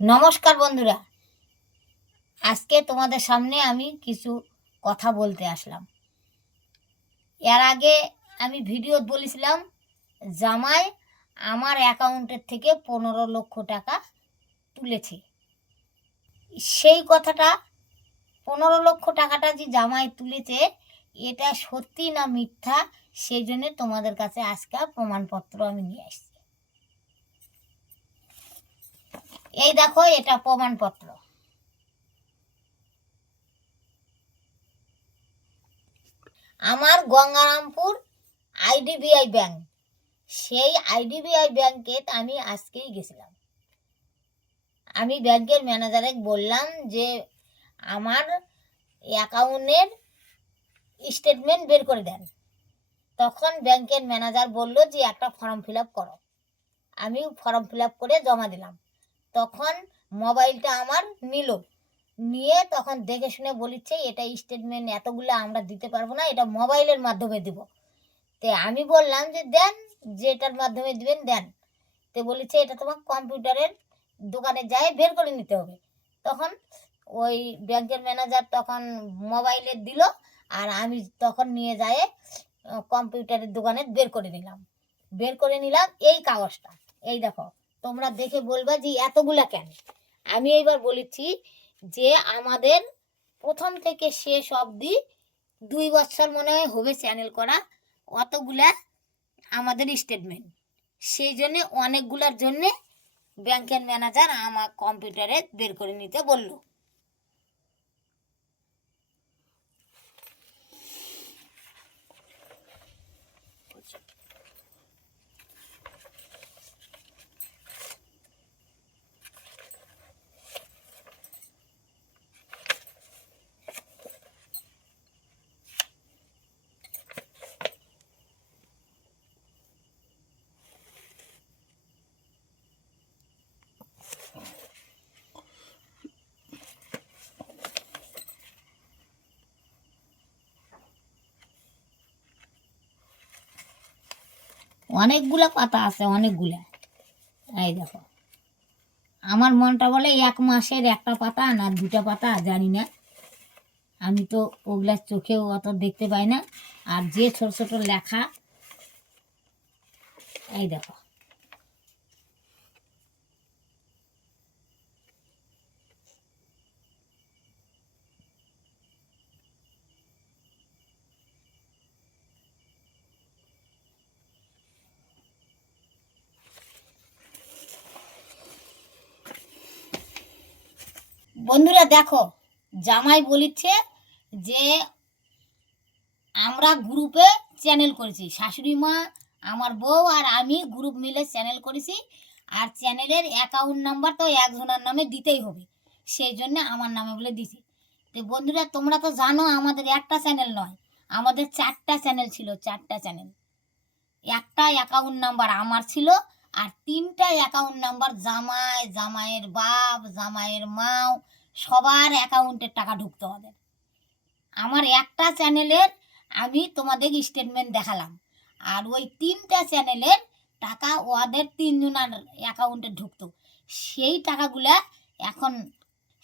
নমস্কার বন্ধুরা। আজকে তোমাদের সামনে আমি কিছু কথা বলতে আসলাম। এর আগে আমি ভিডিও বলেছিলাম, জামাই আমার অ্যাকাউন্টের থেকে পনেরো লক্ষ টাকা তুলেছে। সেই কথাটা, পনেরো লক্ষ টাকাটা যে জামাই তুলেছে, এটা সত্যি না মিথ্যা, সেই জন্য তোমাদের কাছে আজকে প্রমাণপত্র আমি নিয়ে আসছি। এই দেখো, এটা প্রমাণপত্র। আমার গঙ্গারামপুর আইডিবিআই ব্যাংক। সেই আইডিবিআই ব্যাংকে আমি আজকেই গেছিলাম। আমি ব্যাংকের ম্যানেজারে বললাম যে, আমার অ্যাকাউন্টের স্টেটমেন্ট বের করে দেন। তখন ব্যাংকের ম্যানেজার বলল যে, একটা ফর্ম ফিল করো। আমি ফর্ম ফিল করে জমা দিলাম। তখন মোবাইলটা আমার নিল। নিয়ে তখন দেখে শুনে বলিচ্ছে, এটা স্টেটমেন্ট এতগুলো আমরা দিতে পারব না, এটা মোবাইলের মাধ্যমে দিব। তে আমি বললাম যে, দেন, যেটার মাধ্যমে দিবেন, দেন। তে বলেছে, এটা তোমার কম্পিউটারের দোকানে যায় বের করে নিতে হবে। তখন ওই ব্যাংকের ম্যানেজার তখন মোবাইলে দিল, আর আমি তখন নিয়ে যায় কম্পিউটারের দোকানে বের করে নিলাম। বের করে নিলাম এই কাগজটা। এই দেখো তোমরা দেখে বলবা যে এতগুলা কেন? আমি এইবার বলেছি যে আমাদের প্রথম থেকে শেষ অবধি দুই বছর মনে হয় হবে চ্যানেল করা। অতগুলা আমাদের স্টেটমেন্ট সেই জন্য অনেকগুলার জন্যে ব্যাংকের ম্যানেজার আমার কম্পিউটারে বের করে নিতে বলল। অনেকগুলা পাতা আছে, অনেকগুলা। এই দেখো। আমার মনটা বলে এক মাসের একটা পাতা না দুটা পাতা, জানি না। আমি তো ওগুলা চোখেও অত দেখতে পাই না। আর যে ছোট ছোট লেখা, এই দেখো। বন্ধুরা দেখো, জামাই বলিচ্ছে যে আমরা গ্রুপে চ্যানেল করেছি। শাশুড়ি মা, আমার বউ আর আমি গ্রুপ মিলে চ্যানেল করেছি। আর চ্যানেলের অ্যাকাউন্ট নাম্বার তো একজনের নামে দিতেই হবে। সেই জন্য আমার নামে বলে দিছি তো বন্ধুরা, তোমরা তো জানো, আমাদের একটা চ্যানেল নয়, আমাদের চারটা চ্যানেল ছিল, চারটা চ্যানেল একটা অ্যাকাউন্ট নাম্বার আমার ছিল আর তিনটা অ্যাকাউন্ট নাম্বার জামাই, জামাইয়ের বাপ, জামাইয়ের মাও, সবার অ্যাকাউন্টের টাকা ঢুকতে হবে আমার একটা চ্যানেলের আমি তোমাদের স্টেটমেন্ট দেখালাম। আর ওই তিনটা চ্যানেলের টাকা ওদের তিনজনের অ্যাকাউন্টে ঢুকতো। সেই টাকাগুলা এখন,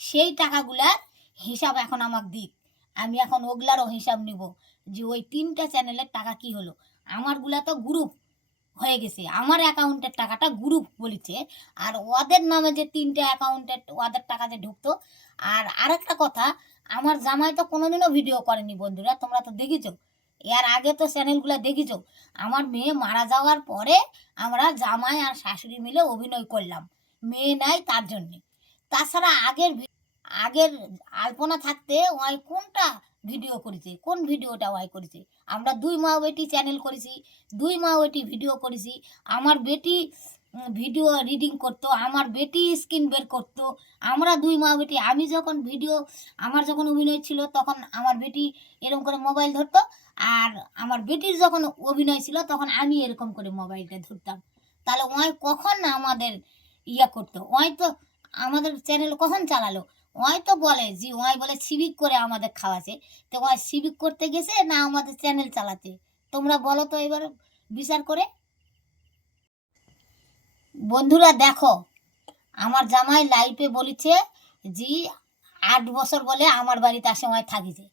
সেই টাকাগুলার হিসাব এখন আমার দিক। আমি এখন ওগুলারও হিসাব নিব যে ওই তিনটা চ্যানেলের টাকা কি হলো। আমারগুলা তো গ্রুপ হয়ে গেছে। আমার অ্যাকাউন্টের টাকাটা গ্রুপ বলেছে। আর ওদের নামে যে তিনটে অ্যাকাউন্টের, ওদের টাকা যে ঢুকতো। আর আরেকটা কথা, আমার জামাই তো কোনোদিনও ভিডিও করেনি বন্ধুরা, তোমরা তো দেখেছ? এর আগে তো চ্যানেলগুলো দেখেছ? আমার মেয়ে মারা যাওয়ার পরে আমরা জামাই আর শাশুড়ি মিলে অভিনয় করলাম। মেয়ে নাই তার জন্যে। তাছাড়া আগের আগের আলপনা থাকতে ওই কোনটা ভিডিও করেছে, কোন ভিডিওটা ওয়াই করেছে? আমরা দুই মা বেটি চ্যানেল করেছি, দুই মা বেটি ভিডিও করেছি, আমার বেটি ভিডিও রিডিং করতো, আমার বেটি স্ক্রিন বের করতো, আমরা দুই মা বেটি, আমি যখন ভিডিও, আমার যখন অভিনয় ছিল, তখন আমার বেটি এরকম করে মোবাইল ধরতো, আর আমার বেটির যখন অভিনয় ছিল, তখন আমি এরকম করে মোবাইলটা ধরতাম। তাহলে ওই কখন আমাদের ইয়া করতো? ওই তো আমাদের চ্যানেল কখন চালালো? ওই তো বলে যে ওই বলে সিভিক করে আমাদের খাওয়াছে তো ওই সিভিক করতে গেছে না আমাদের চ্যানেল চালাতে তোমরা বলো তো এবার বিচার করে। বন্ধুরা দেখো, আমার জামাই লাইফে বলেছে যে, আট বছর বলে আমার বাড়িতে আসে সময় থাকিছে।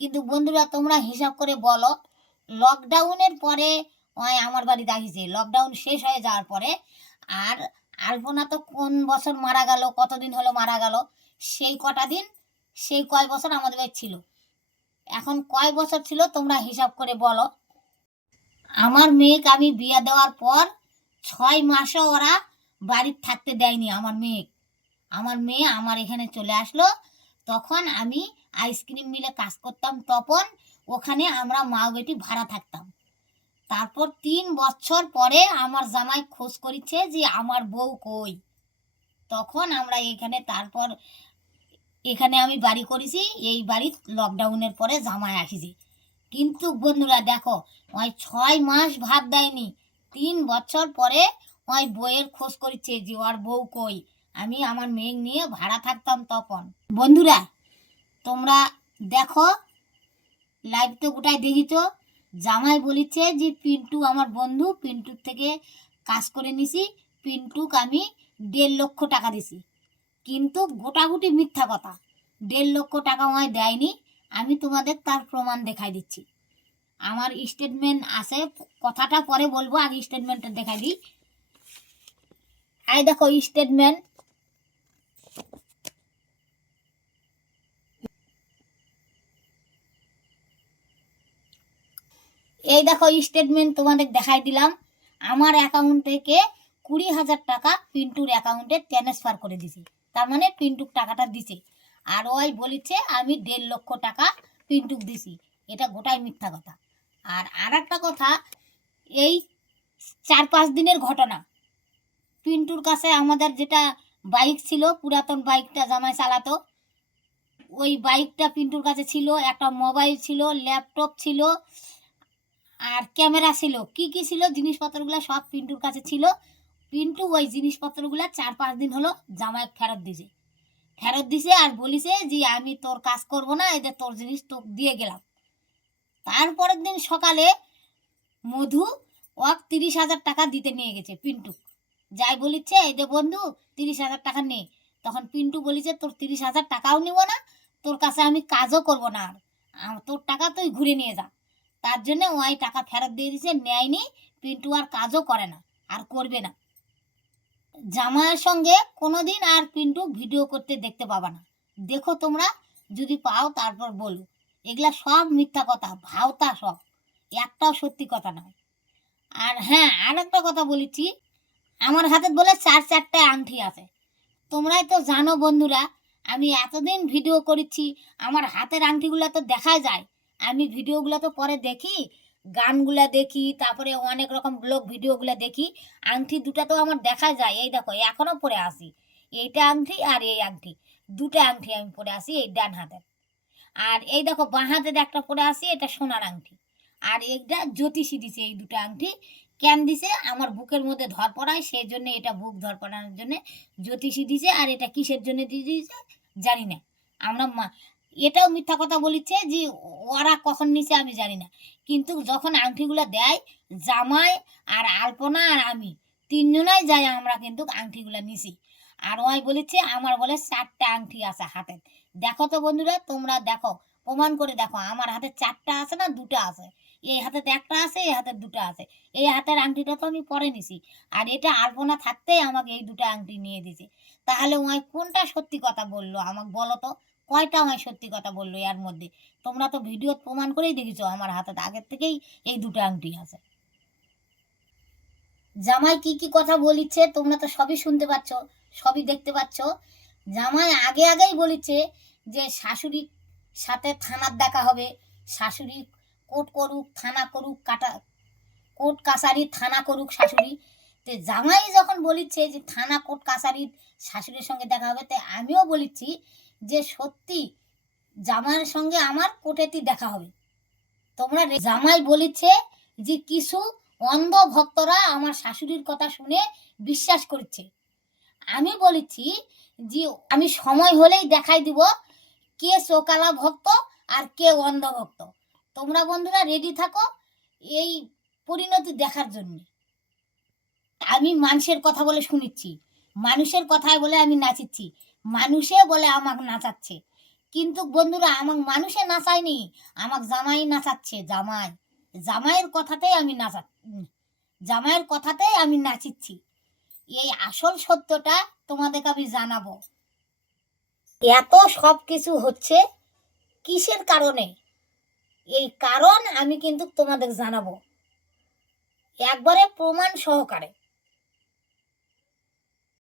কিন্তু বন্ধুরা তোমরা হিসাব করে বলো লকডাউনের পরে ওই আমার বাড়িতে আসিছে। লকডাউন শেষ হয়ে যাওয়ার পরে আর আলপনা তো কোন বছর মারা গেল, কতদিন হলো মারা গেল, সেই কটা দিন, সেই কয় বছর আমাদের ছিল। এখন কয় বছর ছিল তোমরা হিসাব করে বলো। আমার মেয়েকে আমি বিয়ে দেওয়ার পর ছয় মাসও ওরা বাড়ির থাকতে দেয়নি আমার মেয়ে আমার মেয়ে আমার এখানে চলে আসলো, তখন আমি আইসক্রিম মিলে কাজ করতাম, তখন ওখানে আমরা মা বেটি ভাড়া থাকতাম। তারপর তিন বছর পরে আমার জামাই খোঁজ করেছে যে আমার বউ কই। তখন আমরা এখানে তারপর এখানে আমি বাড়ি করেছি, এই বাড়ি লকডাউনের পরে জামাই আসিছি। কিন্তু বন্ধুরা দেখো, ওই ছয় মাস ভাত দেয়নি, তিন বছর পরে ওই বইয়ের খোঁজ করেছে যে ওর বউ কই। আমি আমার মেয়ে নিয়ে ভাড়া থাকতাম তখন। বন্ধুরা, তোমরা দেখো লাইভ তো গোটায় দেখিছ। জামাই বলেছে যে, পিন্টু আমার বন্ধু, পিন্টুর থেকে কাজ করে নিছি। পিন্টুক আমি দেড় লক্ষ টাকা দিছি। কিন্তু গোটাগুটি মিথ্যা কথা। দেড় লক্ষ টাকা আমায় দেয়নি, আমি তোমাদের তার প্রমাণ দেখাই দিচ্ছি। আমার স্টেটমেন্ট আছে, কথাটা পরে বলব, আগে স্টেটমেন্টটা দেখাই দিই। এই দেখো স্টেটমেন্ট এই দেখো স্টেটমেন্ট তোমাদের দেখাই দিলাম। আমার অ্যাকাউন্ট থেকে কুড়ি হাজার টাকা পিন্টুর অ্যাকাউন্টে ট্রান্সফার করে দিছি। তার মানে পিন্টুক টাকাটা দিছে। আর ওই বলেছে, আমি দেড় লক্ষ টাকা পিন্টুক দিছি। এটা গোটাই মিথ্যা কথা। আর আর একটা কথা, এই চার পাঁচ দিনের ঘটনা। পিন্টুর কাছে আমাদের যেটা বাইক ছিল, পুরাতন বাইকটা জামাই চালাতো। ওই বাইকটা পিন্টুর কাছে ছিল, একটা মোবাইল ছিল ল্যাপটপ ছিল আর ক্যামেরা ছিল। কি কি ছিল? জিনিসপত্রগুলো সব পিন্টুর কাছে ছিল। পিন্টু ওই জিনিসপত্রগুলো চার পাঁচ দিন হলো জামাই ফেরত দিছে। ফেরত দিছে আর বলিছে যে, আমি তোর কাজ করব না, এই যে তোর জিনিস তো দিয়ে গেলাম। তারপরের দিন সকালে মধু ওক তিরিশ হাজার টাকা দিতে নিয়ে গেছে পিন্টু। যাই বলিচ্ছে, এই যে বন্ধু, তিরিশ হাজার টাকা নে। তখন পিন্টু বলিছে, তোর তিরিশ হাজার টাকাও নিব না, তোর কাছে আমি কাজও করব না আর। তোর টাকা তুই ঘুরে নিয়ে যা। তার জন্য ওই টাকা ফেরত দিয়ে দিছে নেয়নি, পিন্টু আর কাজও করে না, আর করবে না। জামাইয়ের সঙ্গে কোনোদিন আর পিন্টু ভিডিও করতে দেখতে পাবা না। দেখো তোমরা, যদি পাও তারপর বলো। এগুলা সব মিথ্যা কথা, ভাওতা সব। একটাও সত্যি কথা নয়। আর হ্যাঁ আর একটা কথা বলেছি। আমার হাতে বলে চার চারটে আংটি আছে। তোমরাই তো জানো বন্ধুরা, আমি এতদিন ভিডিও করেছি, আমার হাতের আংটিগুলো তো দেখা যায়। আমি ভিডিওগুলো তো পরে দেখি, গানগুলা দেখি, তারপরে অনেক রকম ব্লগ ভিডিওগুলো দেখি, আংটি দুটা তো আমার দেখা যায়, এই দেখো, এখনও পরে আসি। এইটা আংটি আর এই আংটি, দুটো আংটি আমি পরে আসি এই ডান হাতে। আর এই দেখো, বাঁ হাতের একটা পরে আসি, এটা সোনার আংটি। আর এইটা জ্যোতিষী দিছে এই দুটো আংটি, কেন দিছে? আমার বুকের মধ্যে ধর পড়ায়, সেই জন্য এটা বুক ধর পড়ানোর জন্য জ্যোতিষী দিছে, আর এটা কিসের জন্য দিয়ে দিয়েছে জানি না। আমরা এটাও মিথ্যা কথা বলিচ্ছে যে ওরা কখন নিছে আমি জানি না। কিন্তু যখন আংটিগুলো দেয়, জামাই আর আলপনা আর আমি, তিনজনাই যাই আমরা কিন্তু আংটিগুলো নিছি। আর ওই বলেছে, আমার বলে চারটা আংটি আছে হাতে। দেখো তো বন্ধুরা, তোমরা দেখো, প্রমাণ করে দেখো, আমার হাতে চারটা আছে না দুটো আছে? এই হাতে একটা আছে, এই হাতে দুটো আছে। এই হাতের আংটিটা তো আমি পরে নিছি। আর এটা আলপনা থাকতেই আমাকে এই দুটো আংটি নিয়ে দিছে। তাহলে ওই কোনটা সত্যি কথা বলল আমাকে বলো তো? কয়টা আমায় সত্যি কথা বলল এর মধ্যে? তোমরা তো ভিডিও প্রমাণ করেই দেখেছ আমার হাতে আগের থেকেই এই দুটো আংটি আছে। জামাই কি কি কথা বলিচ্ছে তোমরা তো সবই শুনতে পাচ্ছ, সবই দেখতে পাচ্ছ। জামাই আগে আগেই বলেছে যে শাশুড়ির সাথে থানার দেখা হবে, শাশুড়ি কোর্ট করুক, থানা করুক, কাটা, কোর্ট কাছারি, থানা করুক শাশুড়ি। তো জামাই যখন বলিচ্ছে যে থানা, কোর্ট কাছারির শাশুড়ির সঙ্গে দেখা হবে, তো আমিও বলিচ্ছি যে সত্যি জামাইয়ের সঙ্গে আমার কোর্টেতে দেখা হবে। তোমরা জামাই বলিচ্ছে যে কিছু অন্ধ ভক্তরা আমার শাশুড়ির কথা শুনে বিশ্বাস করছে। আমি বলেছি যে আমি সময় হলেই দেখাই দিব কে চোকালা ভক্ত আর কে অন্ধ ভক্ত তোমরা বন্ধুরা রেডি থাকো এই পরিণতি দেখার জন্য। আমি মানুষের কথা বলে শুনিচ্ছি। মানুষের কথায় বলে আমি নাচিচ্ছি। মানুষে বলে আমাকে নাচাচ্ছে। কিন্তু বন্ধুরা, আমাকে মানুষে নাচায়নি, আমাকে জামাই নাচাচ্ছে, জামাই। জামাইয়ের কথাতেই আমি নাচা, জামাইয়ের কথাতেই আমি নাচিচ্ছি। এই আসল সত্যটা তোমাদেরকে আমি জানাব। এত সব কিছু হচ্ছে কিসের কারণে? এই কারণ আমি কিন্তু তোমাদের জানাব। একবারে প্রমাণ সহকারে।